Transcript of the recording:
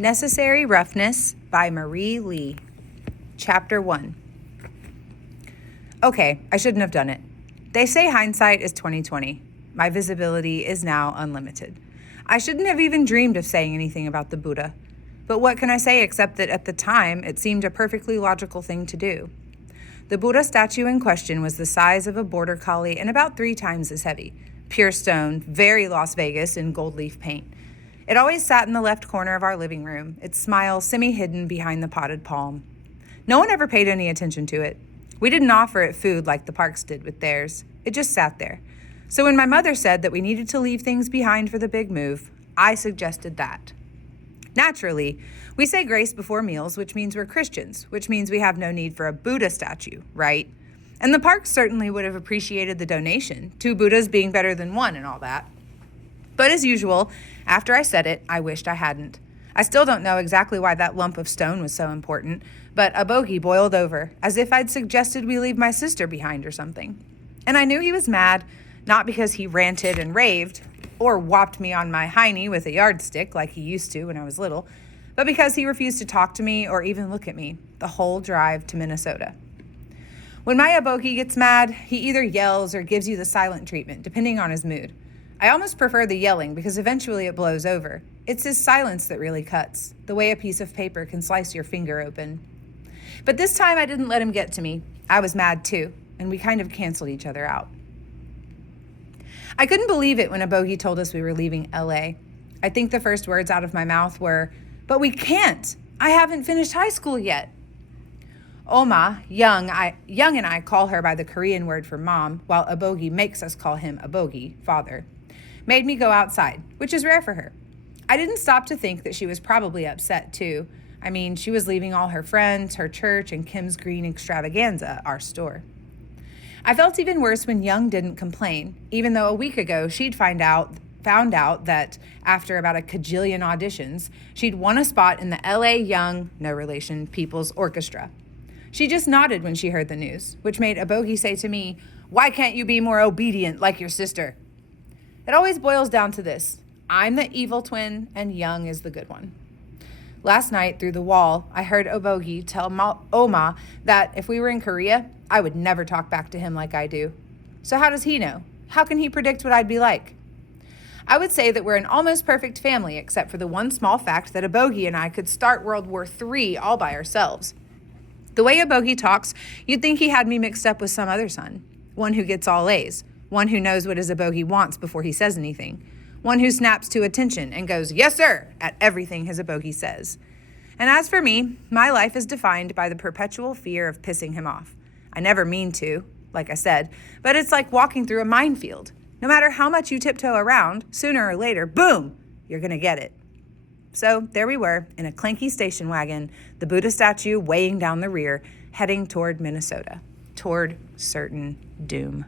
Necessary Roughness by Marie Lee. Chapter 1. Okay, I shouldn't have done it. They say hindsight is 20/20. My visibility is now unlimited. I shouldn't have even dreamed of saying anything about the Buddha. But what can I say except that at the time it seemed a perfectly logical thing to do. The Buddha statue in question was the size of a border collie and about 3 times as heavy. Pure stone, very Las Vegas in gold leaf paint. It always sat in the left corner of our living room, its smile semi-hidden behind the potted palm. No one ever paid any attention to it. We didn't offer it food like the Parks did with theirs. It just sat there. So when my mother said that we needed to leave things behind for the big move, I suggested that. Naturally, we say grace before meals, which means we're Christians, which means we have no need for a Buddha statue, right? And the Parks certainly would have appreciated the donation, 2 Buddhas being better than 1 and all that. But as usual, after I said it, I wished I hadn't. I still don't know exactly why that lump of stone was so important, but a bogey boiled over, as if I'd suggested we leave my sister behind or something. And I knew he was mad, not because he ranted and raved, or whopped me on my hiney with a yardstick like he used to when I was little, but because he refused to talk to me or even look at me the whole drive to Minnesota. When my abogi gets mad, he either yells or gives you the silent treatment, depending on his mood. I almost prefer the yelling because eventually it blows over. It's his silence that really cuts, the way a piece of paper can slice your finger open. But this time I didn't let him get to me. I was mad too, and we kind of canceled each other out. I couldn't believe it when a bogey told us we were leaving LA. I think the first words out of my mouth were, "But we can't. I haven't finished high school yet." Oma, Young and I call her by the Korean word for mom, while a bogey makes us call him a bogey, father, made me go outside, which is rare for her. I didn't stop to think that she was probably upset too. I mean, she was leaving all her friends, her church, and Kim's Green Extravaganza, our store. I felt even worse when Young didn't complain, even though a week ago she'd found out that after about a cajillion auditions, she'd won a spot in the LA Young, no relation, People's Orchestra. She just nodded when she heard the news, which made a bogey say to me, "Why can't you be more obedient like your sister?" It always boils down to this. I'm the evil twin and Young is the good one. Last night, through the wall, I heard Obogi tell Oma that if we were in Korea, I would never talk back to him like I do. So how does he know? How can he predict what I'd be like? I would say that we're an almost perfect family, except for the one small fact that Obogi and I could start World War III all by ourselves. The way Obogi talks, you'd think he had me mixed up with some other son. One who gets all A's. One who knows what his Obogi wants before he says anything. One who snaps to attention and goes, "Yes, sir," at everything his Obogi says. And as for me, my life is defined by the perpetual fear of pissing him off. I never mean to, like I said, but it's like walking through a minefield. No matter how much you tiptoe around, sooner or later, boom, you're going to get it. So there we were, in a clanky station wagon, the Buddha statue weighing down the rear, heading toward Minnesota, toward certain doom.